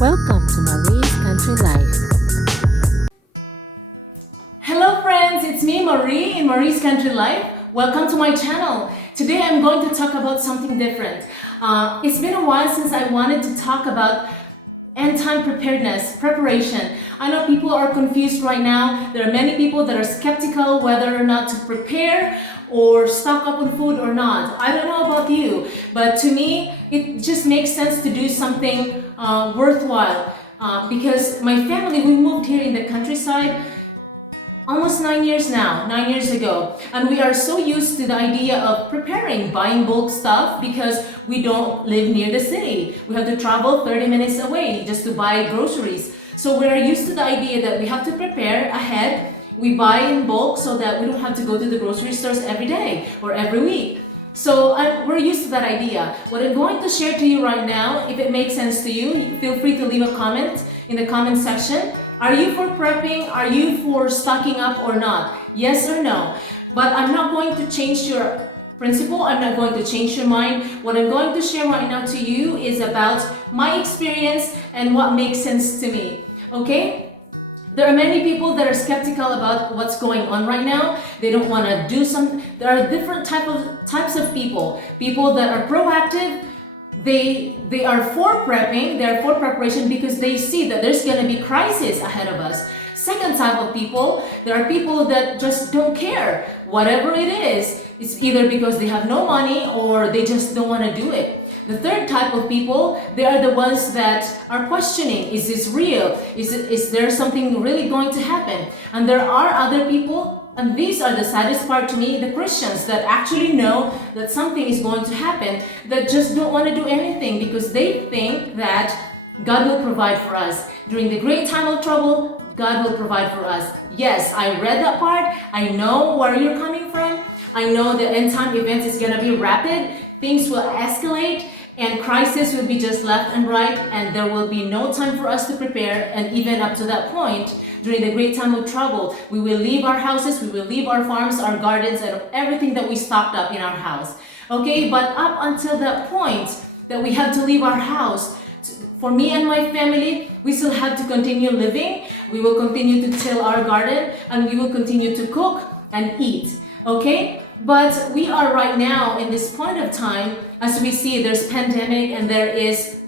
Welcome to Marie's Country Life. Hello friends, it's me Marie in Marie's Country Life. Welcome to my channel. Today I'm going to talk about something different. It's been a while since I wanted to talk about end time preparedness, preparation. I know people are confused right now. There are many people that are skeptical whether or not to prepare or stock up on food or not. I don't know about you, but to me, it just makes sense to do something worthwhile because my family, we moved here in the countryside almost 9 years now, 9 years ago. And we are so used to the idea of preparing, buying bulk stuff because we don't live near the city. We have to travel 30 minutes away just to buy groceries. So we are used to the idea that we have to prepare ahead. We buy in bulk so that we don't have to go to the grocery stores every day or every week. So we're used to that idea. What I'm going to share to you right now, if it makes sense to you, feel free to leave a comment in the comment section. Are you for prepping? Are you for stocking up or not? Yes or no? But I'm not going to change your principle. I'm not going to change your mind. What I'm going to share right now to you is about my experience and what makes sense to me. Okay? There are many people that are skeptical about what's going on right now. They don't want to do something. There are different types of people. People that are proactive. They are for prepping, they are for preparation because they see that there's going to be crisis ahead of us. Second type of people, there are people that just don't care. Whatever it is, it's either because they have no money or they just don't want to do it. The third type of people, they are the ones that are questioning, is this real? Is there something really going to happen? And there are other people, and these are the saddest part to me, the Christians that actually know that something is going to happen, that just don't want to do anything because they think that God will provide for us. During the great time of trouble, God will provide for us. Yes, I read that part. I know where you're coming from. I know the end time events is going to be rapid. Things will escalate and crisis will be just left and right, and there will be no time for us to prepare. And even up to that point, during the great time of trouble, we will leave our houses, we will leave our farms, our gardens, and everything that we stocked up in our house. Okay, but up until that point that we have to leave our house, for me and my family, we still have to continue living. We will continue to till our garden, and we will continue to cook and eat. Okay? But we are right now in this point of time, as we see there's pandemic and there is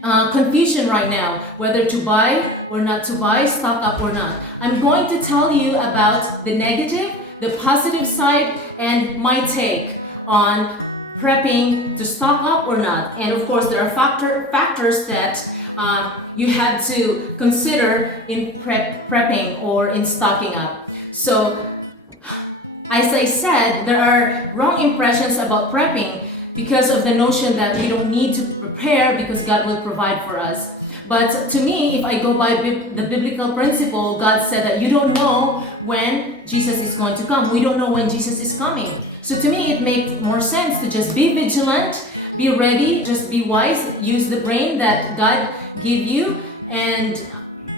confusion right now, whether to buy or not to buy, stock up or not. I'm going to tell you about the negative, the positive side, and my take on prepping to stock up or not. And of course, there are factors that you have to consider in prepping or in stocking up. So, as I said, there are wrong impressions about prepping because of the notion that we don't need to prepare because God will provide for us. But to me, if I go by the biblical principle, God said that you don't know when Jesus is going to come. We don't know when Jesus is coming. So to me, it makes more sense to just be vigilant, be ready, just be wise, use the brain that God gave you, and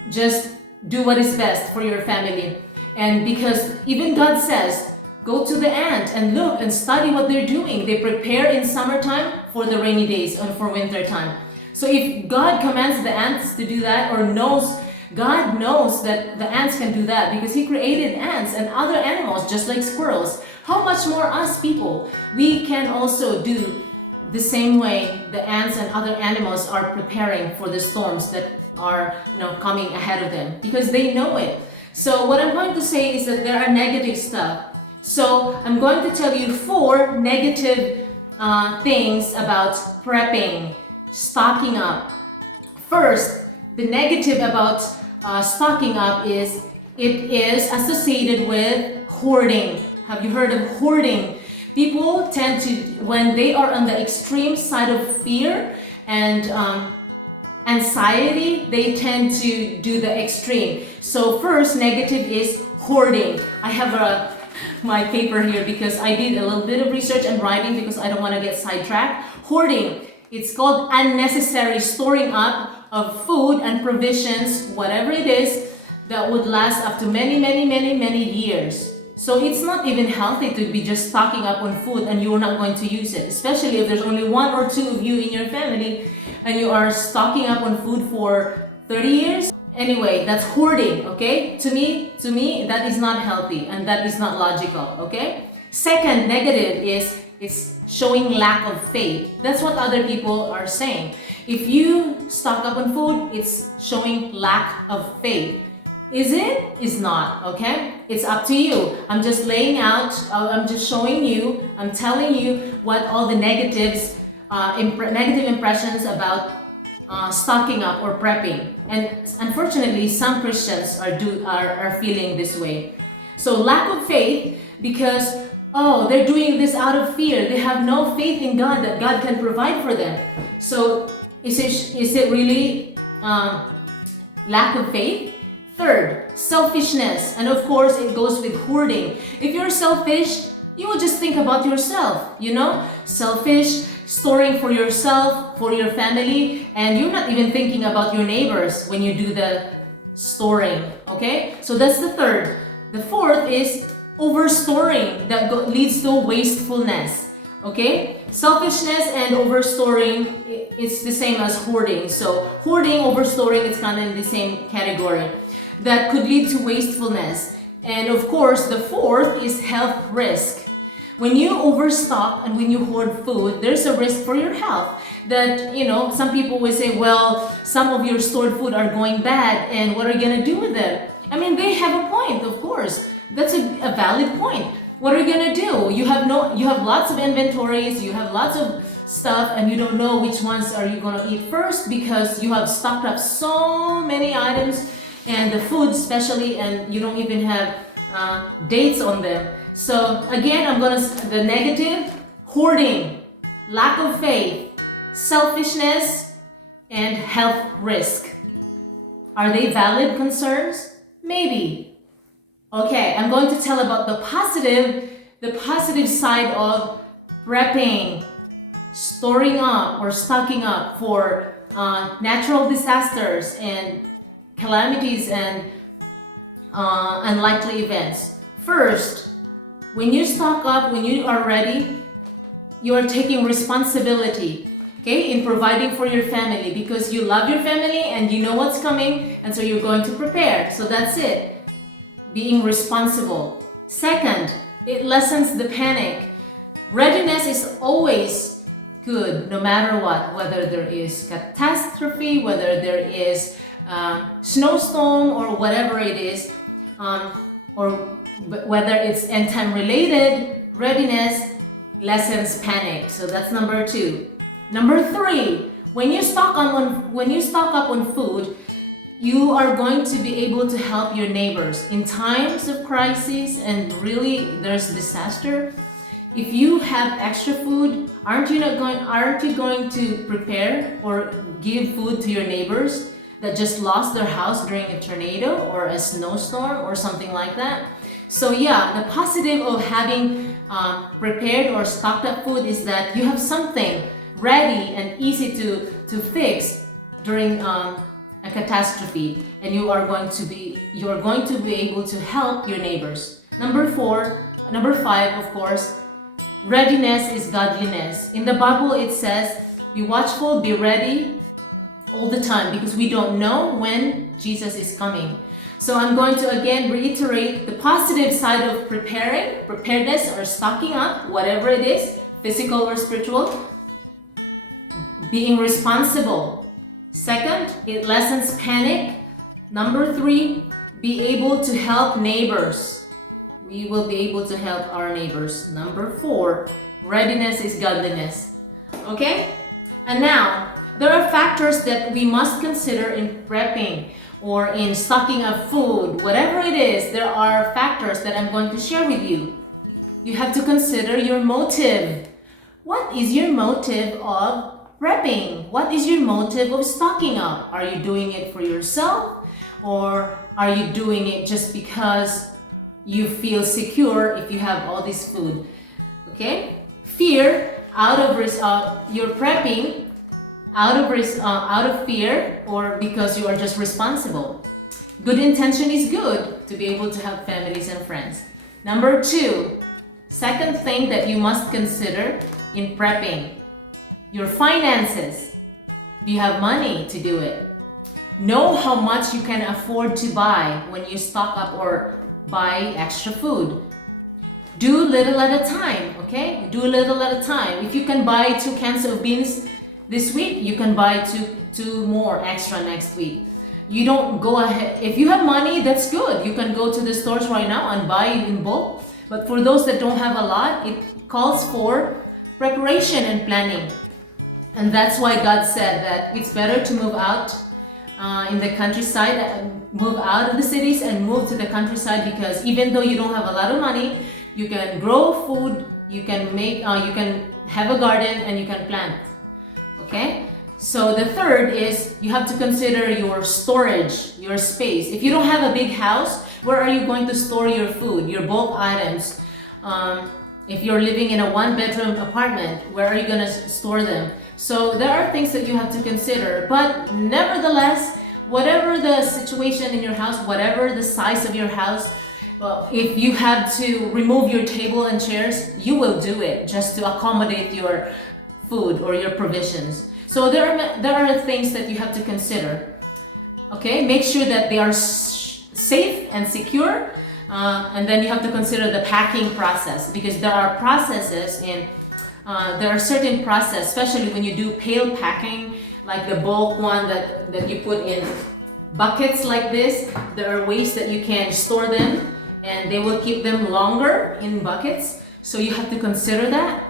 just do what is best for your family. And because even God says, go to the ant and look and study what they're doing. They prepare in summertime for the rainy days and for winter time. So if God commands the ants to do that, or God knows that the ants can do that because He created ants and other animals just like squirrels. How much more us people? We can also do the same way the ants and other animals are preparing for the storms that are coming ahead of them because they know it. So what I'm going to say is that there are negative stuff. So I'm going to tell you 4 negative things about prepping, stocking up. First, the negative about stocking up is it is associated with hoarding. Have you heard of hoarding? People tend to, when they are on the extreme side of fear and anxiety, they tend to do the extreme. So first, negative is hoarding. I have my paper here because I did a little bit of research and writing because I don't want to get sidetracked. Hoarding, it's called unnecessary storing up of food and provisions, whatever it is, that would last up to many years. So it's not even healthy to be just stocking up on food and you're not going to use it, especially if there's only one or two of you in your family and you are stocking up on food for 30 years. Anyway, that's hoarding, okay? To me, that is not healthy and that is not logical, okay? Second negative is it's showing lack of faith. That's what other people are saying. If you stock up on food, it's showing lack of faith. Is it? Is not, okay? It's up to you. I'm just laying out, I'm just showing you, I'm telling you what all the negatives, negative impressions about stocking up or prepping. And unfortunately, some Christians are feeling this way. So lack of faith because, oh, they're doing this out of fear. They have no faith in God that God can provide for them. So is it really lack of faith? Third, selfishness. And of course, it goes with hoarding. If you're selfish, you will just think about yourself, selfish, storing for yourself, for your family, and you're not even thinking about your neighbors when you do the storing, okay? So that's the third. The fourth is overstoring that leads to wastefulness, okay? Selfishness and overstoring, it's the same as hoarding. So hoarding, overstoring, it's kind of in the same category. That could lead to wastefulness. And of course, the fourth is health risk. When you overstock and when you hoard food, there's a risk for your health. That, some people will say, well, some of your stored food are going bad and what are you going to do with them? I mean, they have a point, of course. That's a valid point. What are you going to do? You have lots of inventories, you have lots of stuff and you don't know which ones are you going to eat first because you have stocked up so many items and the food especially, and you don't even have dates on them. So again, the negative, hoarding, lack of faith, selfishness, and health risk. Are they valid concerns? Maybe. Okay, I'm going to tell about the positive side of prepping, storing up or stocking up for natural disasters and calamities and unlikely events. First, when you stock up, when you are ready, you are taking responsibility, okay, in providing for your family because you love your family and you know what's coming, and so you're going to prepare. So that's it, being responsible. Second, it lessens the panic. Readiness is always good, no matter what, whether there is catastrophe, whether there is snowstorm or whatever it is, or whether it's end time related. Readiness lessens panic. So that's number 2. Number 3, when you stock up on food, you are going to be able to help your neighbors in times of crisis and really there's disaster. If you have extra food, aren't you going to prepare or give food to your neighbors that just lost their house during a tornado or a snowstorm or something like that? So yeah, the positive of having prepared or stocked up food is that you have something ready and easy to fix during a catastrophe, and you are going to be able to help your neighbors. Number 5, of course, readiness is godliness. In the Bible it says, be watchful, be ready all the time because we don't know when Jesus is coming. So I'm going to again reiterate the positive side of preparedness or stocking up, whatever it is, physical or spiritual. Being responsible. Second, it lessens panic. Number 3, be able to help neighbors. We will be able to help our neighbors. Number 4, readiness is godliness. Okay? And now, there are factors that we must consider in prepping or in stocking up food. Whatever it is, there are factors that I'm going to share with you. You have to consider your motive. What is your motive of prepping? What is your motive of stocking up? Are you doing it for yourself, or are you doing it just because you feel secure if you have all this food? Okay? Fear, you're prepping out of fear or because you are just responsible. Good intention is good to be able to help families and friends. Number two, second thing that you must consider in prepping, your finances. Do you have money to do it? Know how much you can afford to buy when you stock up or buy extra food. Do little at a time, okay? Do little at a time. If you can buy 2 cans of beans this week, you can buy two more extra next week. You don't go ahead. If you have money, that's good. You can go to the stores right now and buy in bulk. But for those that don't have a lot, it calls for preparation and planning. And that's why God said that it's better to move out in the countryside, move out of the cities and move to the countryside, because even though you don't have a lot of money, you can grow food, you can have a garden, and you can plant. Okay? So the third is you have to consider your storage, your space. If you don't have a big house, where are you going to store your food, your bulk items? If you're living in a 1-bedroom apartment, where are you going to store them? So there are things that you have to consider. But nevertheless, whatever the situation in your house, whatever the size of your house, well, if you have to remove your table and chairs, you will do it just to accommodate your food or your provisions. So there are things that you have to consider. Okay, make sure that they are safe and secure, and then you have to consider the packing process, because there are processes in there are certain processes, especially when you do pail packing, like the bulk one that you put in buckets like this. There are ways that you can store them and they will keep them longer in buckets. So you have to consider that.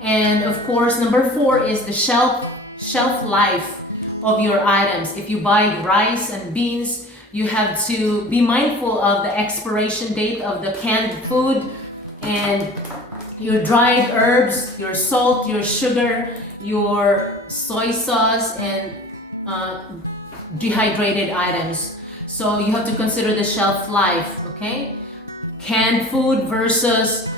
And of course, number 4 is the shelf life of your items. If you buy rice and beans, you have to be mindful of the expiration date of the canned food, and your dried herbs, your salt, your sugar, your soy sauce, and dehydrated items. So you have to consider the shelf life, okay? Canned food versus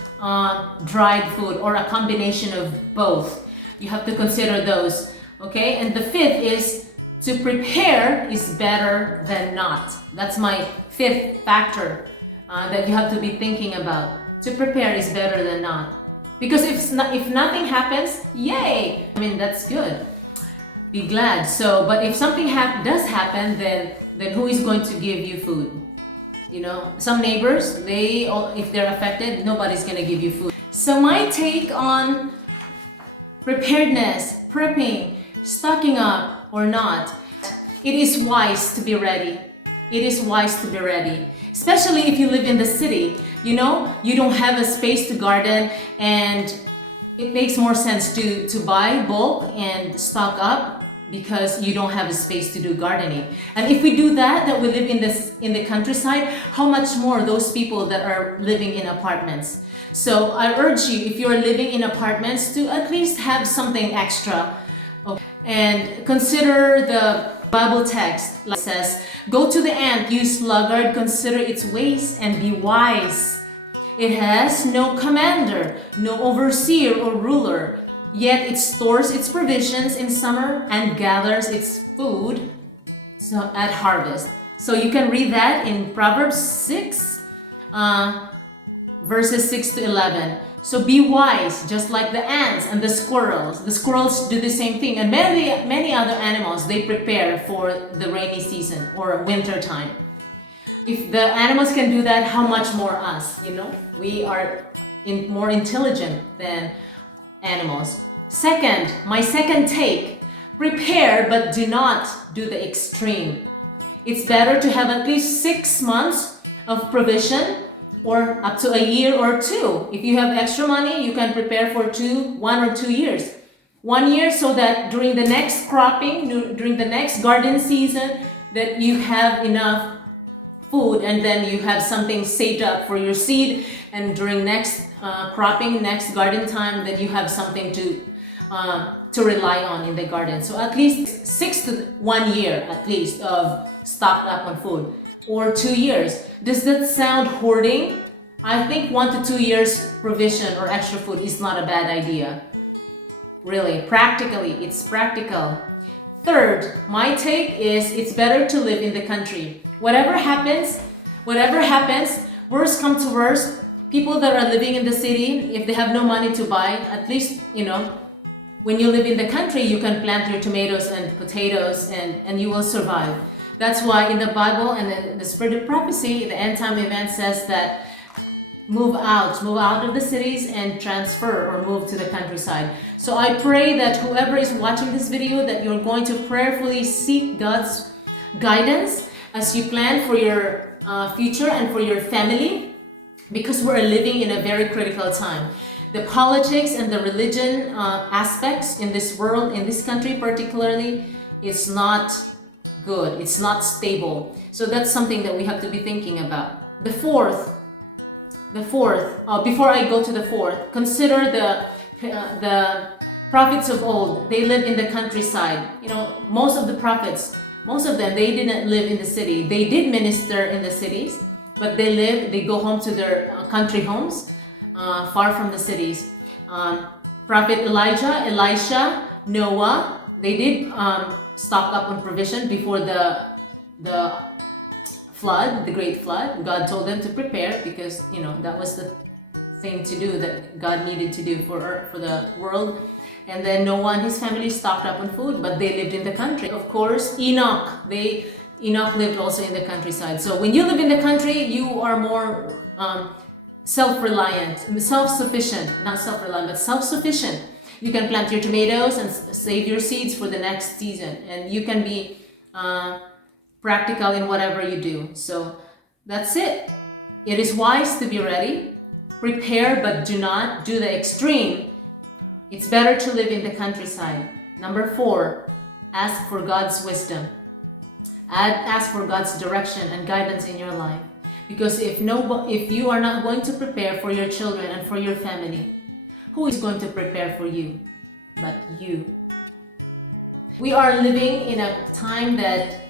dried food, or a combination of both. You have to consider those, okay? And the 5th is to prepare is better than not. That's my 5th factor that you have to be thinking about. To prepare is better than not. Because if nothing happens, yay! I mean, that's good. Be glad. So, but if something does happen, then who is going to give you food? You know, some neighbors, if they're affected, nobody's gonna give you food. So my take on preparedness, prepping, stocking up or not, it is wise to be ready. It is wise to be ready. Especially if you live in the city, you know, you don't have a space to garden, and it makes more sense to buy bulk and stock up, because you don't have a space to do gardening. And if we do that we live in the countryside, how much more those people that are living in apartments. So I urge you, if you're living in apartments, to at least have something extra. Okay. And consider the Bible text that says, "Go to the ant, you sluggard, consider its ways and be wise. It has no commander, no overseer or ruler, yet it stores its provisions in summer and gathers its food at harvest." So you can read that in Proverbs 6, verses 6 to 11. So be wise, just like the ants and the squirrels. The squirrels do the same thing, and many other animals, they prepare for the rainy season or winter time. If the animals can do that, how much more us, you know? We are more intelligent than animals. Second, my second take, prepare but do not do the extreme. It's better to have at least 6 months of provision, or up to a year or 2. If you have extra money, you can prepare for 1 or 2 years. 1 year, so that during the next cropping, during the next garden season, that you have enough food, and then you have something saved up for your seed, and during next cropping, next garden time, then you have something to rely on in the garden. So at least 6 to 1 year at least of stocked up on food, or 2 years. Does that sound hoarding? I think 1 to 2 years provision or extra food is not a bad idea. Really, practically, it's practical. Third, my take is it's better to live in the country. Whatever happens, worst come to worst, people that are living in the city, if they have no money to buy, at least, when you live in the country, you can plant your tomatoes and potatoes and you will survive. That's why in the Bible and in the Spirit of Prophecy, the end time event says that move out of the cities and transfer or move to the countryside. So I pray that whoever is watching this video, that you're going to prayerfully seek God's guidance as you plan for your future and for your family, because we're living in a very critical time. The politics and the religion aspects in this world, in this country particularly, is not good. It's not stable. So that's something that we have to be thinking about. The fourth, before I go to the fourth, consider the prophets of old. They lived in the countryside. Most of the prophets, most of them, they didn't live in the city. They did minister in the cities, but they go home to their country homes, far from the cities. Prophet Elijah, Elisha, Noah, they did stock up on provision before the flood, the great flood. God told them to prepare because that was the thing to do that God needed to do for the world. And then Noah and his family stocked up on food, but they lived in the country. Of course, Enoch lived also in the countryside. So when you live in the country, you are more self-reliant, self-sufficient, not self-reliant, but self-sufficient. You can plant your tomatoes and save your seeds for the next season, and you can be practical in whatever you do. So that's it. It is wise to be ready, prepare, but do not do the extreme. It's better to live in the countryside. Number 4, ask for God's wisdom. Ask for God's direction and guidance in your life. Because if you are not going to prepare for your children and for your family, who is going to prepare for you but you? We are living in a time that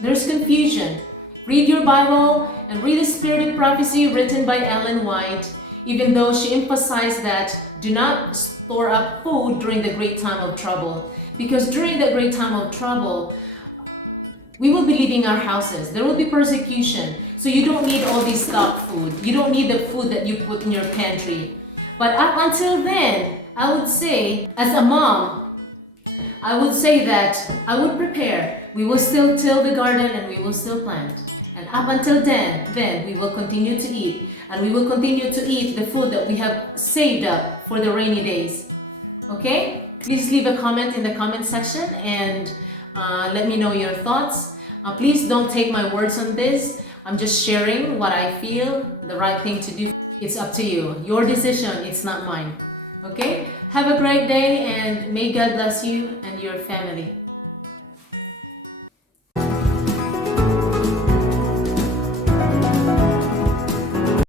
there's confusion. Read your Bible and read the Spirit of Prophecy written by Ellen White, even though she emphasized that do not store up food during the great time of trouble. Because during the great time of trouble, we will be leaving our houses. There will be persecution. So you don't need all these stock food. You don't need the food that you put in your pantry. But up until then, I would say, as a mom, I would say that I would prepare. We will still till the garden and we will still plant. And up until then we will continue to eat. And we will continue to eat the food that we have saved up for the rainy days. Okay? Please leave a comment in the comment section and let me know your thoughts. Please don't take my words on this. I'm just sharing what I feel the right thing to do. It's up to you. Your decision, it's not mine. Okay? Have a great day and may God bless you and your family.